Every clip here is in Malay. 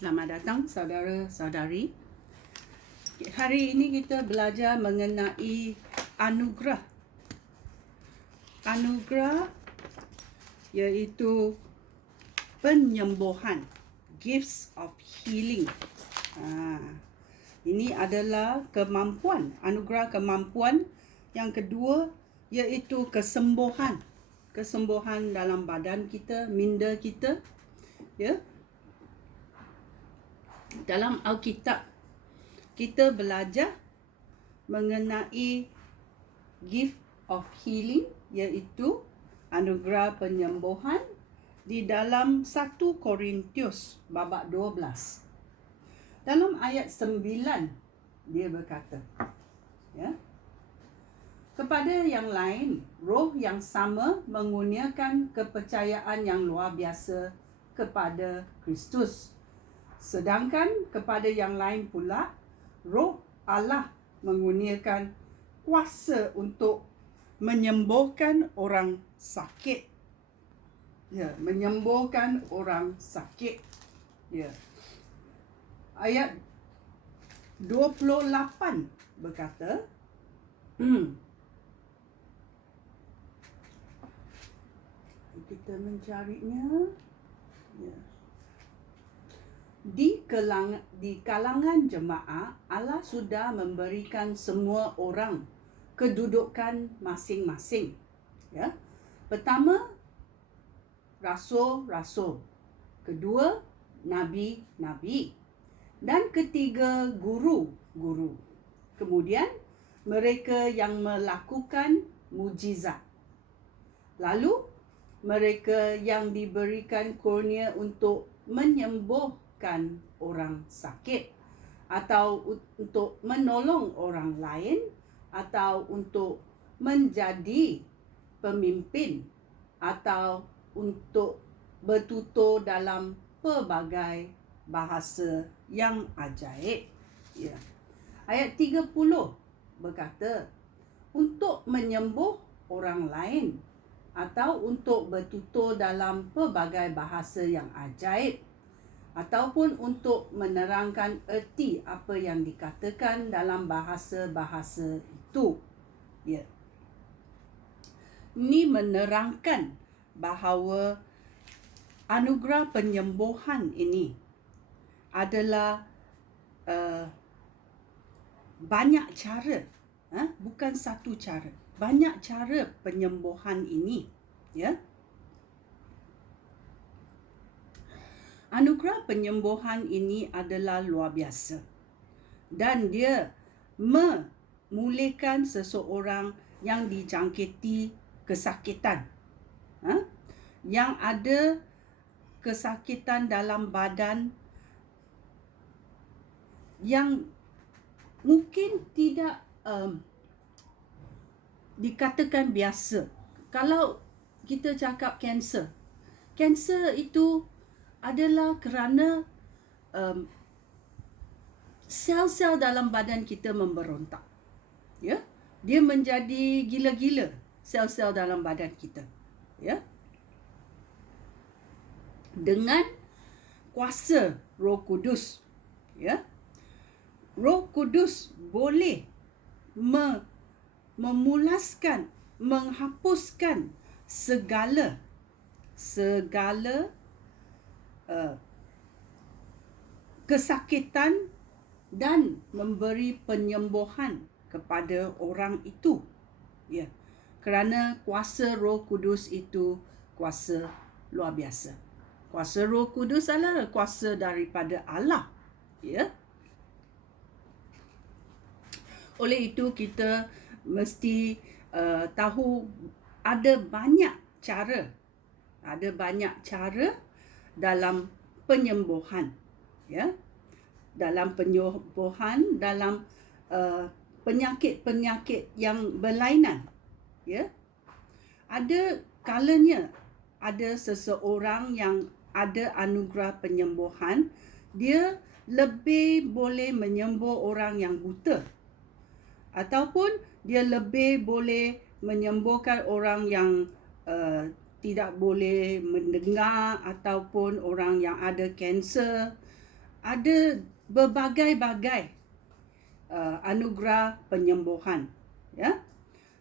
Selamat datang saudara-saudari. Hari ini kita belajar mengenai anugerah. Anugerah iaitu penyembuhan, gifts of healing. Ini adalah kemampuan, anugerah kemampuan. Yang kedua iaitu kesembuhan. Kesembuhan dalam badan kita, minda kita. Ya. Dalam Alkitab, kita belajar mengenai gift of healing, iaitu anugerah penyembuhan di dalam 1 Korintus babak 12. Dalam ayat 9, dia berkata, ya, kepada yang lain, roh yang sama mengurniakan kepercayaan yang luar biasa kepada Kristus. Sedangkan kepada yang lain pula, roh Allah mengurniakan kuasa untuk menyembuhkan orang sakit. Ya, menyembuhkan orang sakit. Ya. Ayat 28 berkata, kita mencarinya. Ya. Di kalangan jemaah, Allah sudah memberikan semua orang kedudukan masing-masing. Ya. Pertama, rasul-rasul. Kedua, nabi-nabi. Dan ketiga, guru-guru. Kemudian, mereka yang melakukan mujizat. Lalu, mereka yang diberikan kurnia untuk menyembuhkan orang sakit, atau untuk menolong orang lain, atau untuk menjadi pemimpin, atau untuk bertutur dalam pelbagai bahasa yang ajaib. Ya. Ayat 30 berkata, untuk menyembuh orang lain, atau untuk bertutur dalam pelbagai bahasa yang ajaib, ataupun untuk menerangkan erti apa yang dikatakan dalam bahasa-bahasa itu. Ya. Ini menerangkan bahawa anugerah penyembuhan ini adalah banyak cara, bukan satu cara. Banyak cara penyembuhan ini, ya. Anugerah penyembuhan ini adalah luar biasa, dan dia memulihkan seseorang yang dijangkiti kesakitan, yang ada kesakitan dalam badan yang mungkin tidak dikatakan biasa. Kalau kita cakap kanser, kanser itu adalah kerana sel-sel dalam badan kita memberontak. Ya, dia menjadi gila-gila, sel-sel dalam badan kita. Ya, dengan kuasa Roh Kudus. Ya, Roh Kudus boleh memulaskan, menghapuskan segala kesakitan dan memberi penyembuhan kepada orang itu. Ya, kerana kuasa Roh Kudus itu kuasa luar biasa. Kuasa Roh Kudus adalah kuasa daripada Allah. Ya. Oleh itu kita mesti tahu ada banyak cara dalam penyembuhan, ya, dalam penyembuhan dalam penyakit-penyakit yang berlainan, ya. Ada kalanya ada seseorang yang ada anugerah penyembuhan, dia lebih boleh menyembuh orang yang buta, ataupun dia lebih boleh menyembuhkan orang yang tidak boleh mendengar, ataupun orang yang ada kanser, ada berbagai-bagai anugerah penyembuhan, ya.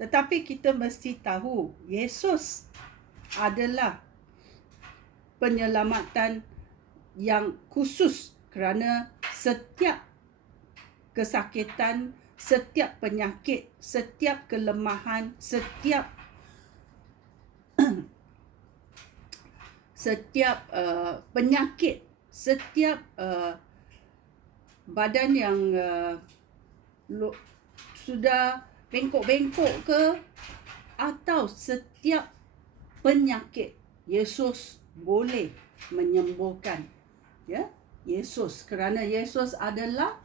Tetapi kita mesti tahu Yesus adalah penyelamatan yang khusus kerana setiap kesakitan, setiap penyakit, setiap kelemahan, setiap penyakit, setiap badan yang sudah bengkok-bengkok ke, atau setiap penyakit, Yesus boleh menyembuhkan, ya. Yesus, kerana Yesus adalah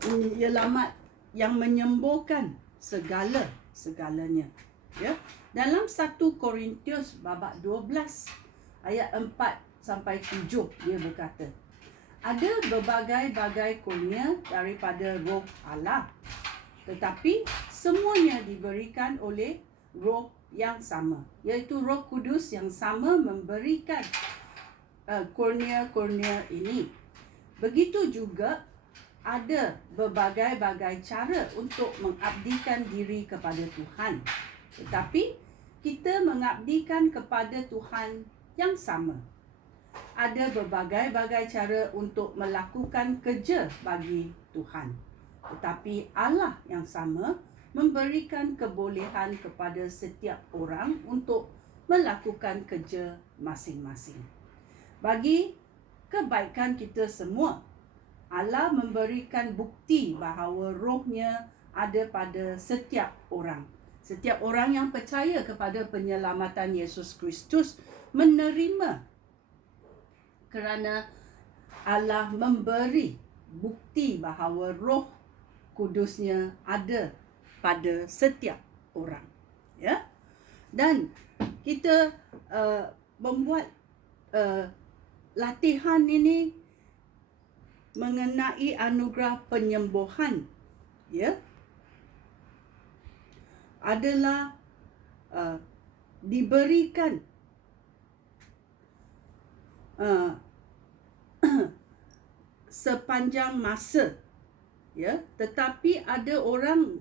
penyelamat yang menyembuhkan segalanya, ya. Dalam 1 Korintius babak 12 ayat 4 sampai 7 dia berkata, ada berbagai-bagai kurnia daripada Roh Allah, tetapi semuanya diberikan oleh Roh yang sama, iaitu Roh Kudus yang sama memberikan kurnia-kurnia ini. Begitu juga ada berbagai-bagai cara untuk mengabdikan diri kepada Tuhan, tetapi kita mengabdikan kepada Tuhan yang sama. Ada berbagai-bagai cara untuk melakukan kerja bagi Tuhan, tetapi Allah yang sama memberikan kebolehan kepada setiap orang untuk melakukan kerja masing-masing. Bagi kebaikan kita semua, Allah memberikan bukti bahawa Roh-Nya ada pada setiap orang. Setiap orang yang percaya kepada penyelamatan Yesus Kristus menerima, kerana Allah memberi bukti bahawa Roh Kudusnya ada pada setiap orang, ya. Dan kita membuat latihan ini mengenai anugerah penyembuhan, ya, adalah diberikan sepanjang masa, ya. Tetapi ada orang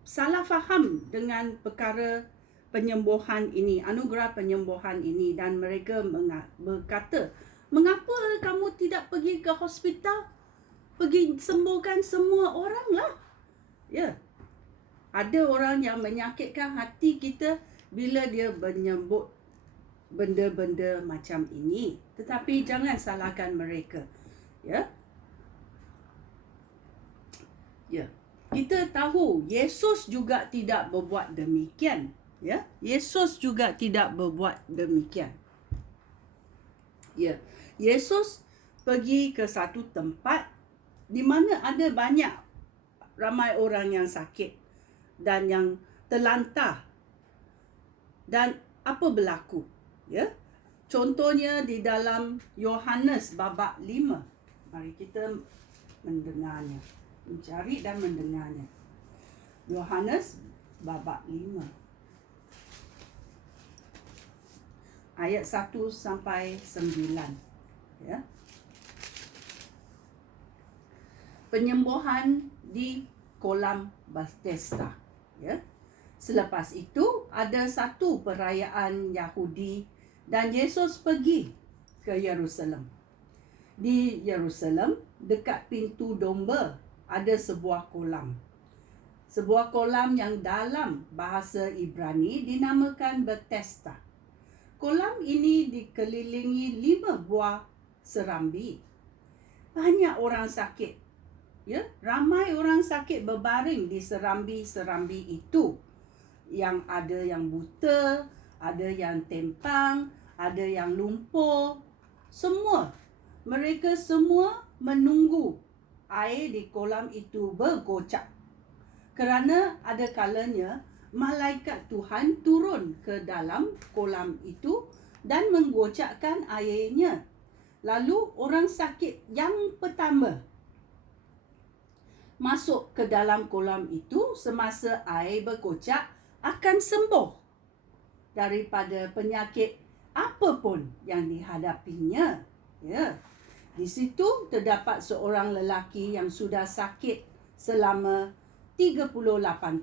salah faham dengan perkara penyembuhan ini, anugerah penyembuhan ini, dan mereka berkata, mengapa kamu tidak pergi ke hospital, pergi sembuhkan semua orang lah, ya. Ada orang yang menyakitkan hati kita bila dia menyebut benda-benda macam ini, tetapi jangan salahkan mereka, ya. Ya, kita tahu Yesus juga tidak berbuat demikian, ya. Yesus juga tidak berbuat demikian. Ya, Yesus pergi ke satu tempat di mana ada ramai orang yang sakit dan yang terlantar. Dan apa berlaku? Ya. Contohnya di dalam Yohanes babak 5. Mari kita mendengarnya, mencari dan mendengarnya. Yohanes babak 5 ayat 1 sampai 9, ya. Penyembuhan di kolam Bethesda, ya. Selepas itu ada satu perayaan Yahudi dan Yesus pergi ke Yerusalem. Di Yerusalem, dekat pintu domba, ada sebuah kolam. Sebuah kolam yang dalam bahasa Ibrani dinamakan Bethesda. Kolam ini dikelilingi 5 buah serambi. Banyak orang sakit, ya. Ramai orang sakit berbaring di serambi-serambi itu. Yang ada yang buta, ada yang tempang, ada yang lumpuh. Mereka semua menunggu air di kolam itu bergocak. Kerana ada kalanya malaikat Tuhan turun ke dalam kolam itu dan menggocakkan airnya. Lalu orang sakit yang pertama masuk ke dalam kolam itu semasa air bergocak akan sembuh daripada penyakit apa pun yang dihadapinya. Ya. Di situ terdapat seorang lelaki yang sudah sakit selama 38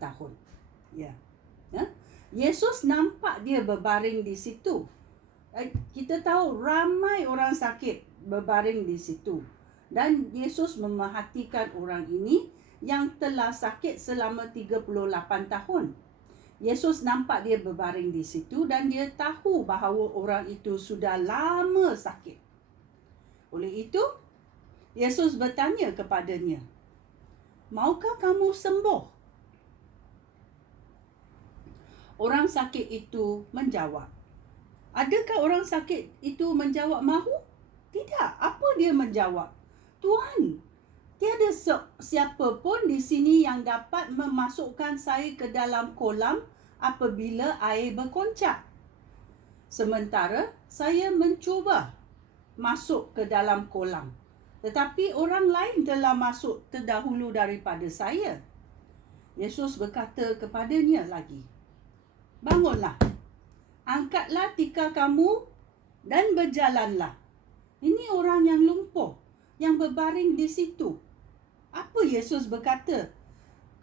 tahun. Ya. Ya. Yesus nampak dia berbaring di situ. Kita tahu ramai orang sakit berbaring di situ. Dan Yesus memerhatikan orang ini yang telah sakit selama 38 tahun. Yesus nampak dia berbaring di situ dan dia tahu bahawa orang itu sudah lama sakit. Oleh itu, Yesus bertanya kepadanya, "Maukah kamu sembuh?" Orang sakit itu menjawab. Adakah orang sakit itu menjawab mahu? Tidak. Apa dia menjawab? "Tuan, tiada siapa pun di sini yang dapat memasukkan saya ke dalam kolam apabila air berkoncak. Sementara saya mencuba masuk ke dalam kolam, tetapi orang lain telah masuk terdahulu daripada saya." Yesus berkata kepadanya lagi, "Bangunlah, angkatlah tikar kamu dan berjalanlah." Ini orang yang lumpuh, yang berbaring di situ. Apa Yesus berkata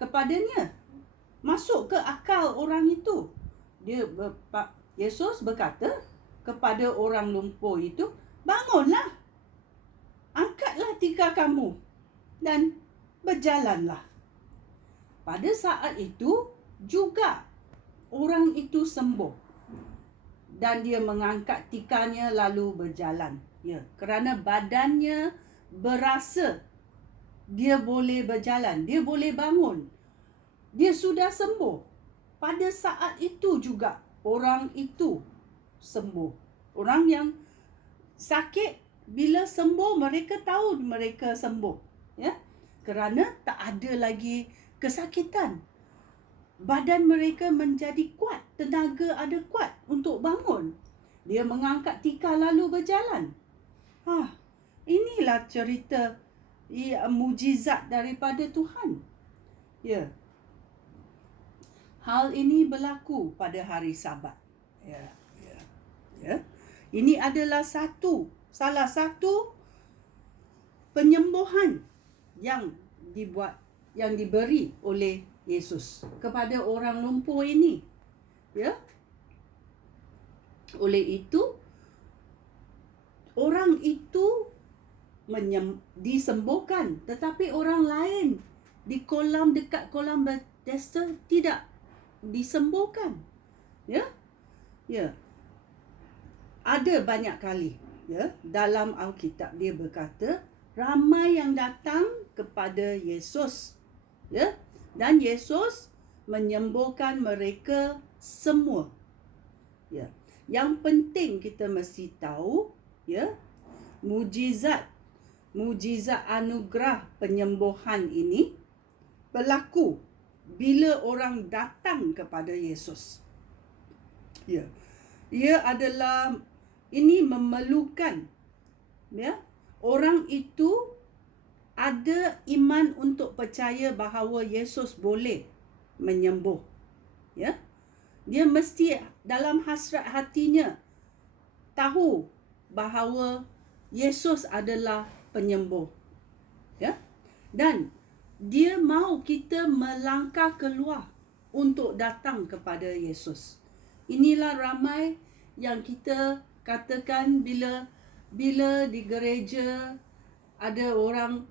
kepadanya? Masuk ke akal orang itu. Yesus berkata kepada orang lumpuh itu, "Bangunlah, angkatlah tikar kamu dan berjalanlah." Pada saat itu juga orang itu sembuh dan dia mengangkat tikarnya lalu berjalan. Ya, kerana badannya berasa dia boleh berjalan, dia boleh bangun. Dia sudah sembuh. Pada saat itu juga orang itu sembuh. Orang yang sakit bila sembuh, mereka tahu mereka sembuh. Ya, kerana tak ada lagi kesakitan. Badan mereka menjadi kuat, tenaga ada kuat untuk bangun. Dia mengangkat tikar lalu berjalan. Inilah cerita mujizat daripada Tuhan. Ya. Hal ini berlaku pada hari Sabat. Ya. Ini adalah salah satu penyembuhan yang diberi oleh Yesus kepada orang lumpuh ini. Ya. Oleh itu, orang itu disembuhkan, tetapi orang lain dekat kolam Bethesda tidak disembuhkan. Ya. Ada banyak kali, ya, dalam Alkitab dia berkata ramai yang datang kepada Yesus, ya, dan Yesus menyembuhkan mereka semua. Ya. Yang penting kita mesti tahu, ya, mujizat anugerah penyembuhan ini berlaku bila orang datang kepada Yesus. Ya. Ini memerlukan, ya, orang itu ada iman untuk percaya bahawa Yesus boleh menyembuh. Ya. Dia mesti dalam hasrat hatinya tahu bahawa Yesus adalah penyembuh. Ya. Dan dia mahu kita melangkah keluar untuk datang kepada Yesus. Inilah ramai yang kita katakan bila di gereja ada orang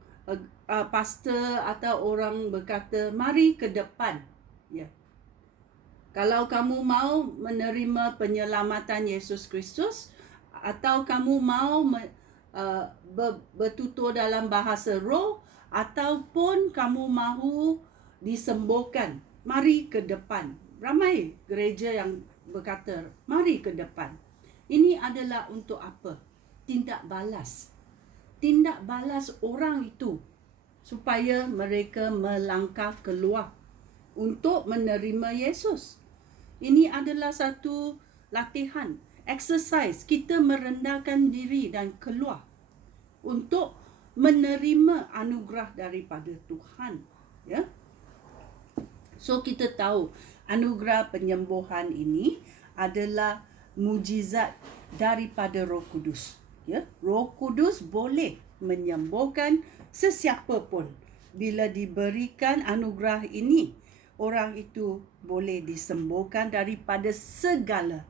pastor atau orang berkata, "Mari ke depan." Ya. Kalau kamu mau menerima penyelamatan Yesus Kristus atau kamu mau bertutur dalam bahasa roh ataupun kamu mahu disembuhkan, mari ke depan. Ramai gereja yang berkata, "Mari ke depan." Ini adalah untuk apa? Tindak balas orang itu supaya mereka melangkah keluar untuk menerima Yesus. Ini adalah satu latihan, exercise kita merendahkan diri dan keluar untuk menerima anugerah daripada Tuhan. Ya. So kita tahu anugerah penyembuhan ini adalah mujizat daripada Roh Kudus. Ya, Roh Kudus boleh menyembuhkan sesiapa pun. Bila diberikan anugerah ini, orang itu boleh disembuhkan daripada segala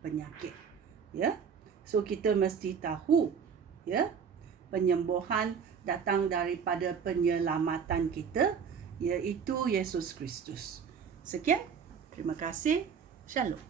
penyakit. Ya. So kita mesti tahu, ya, penyembuhan datang daripada penyelamatan kita, iaitu Yesus Kristus. Sekian, terima kasih. Shalom.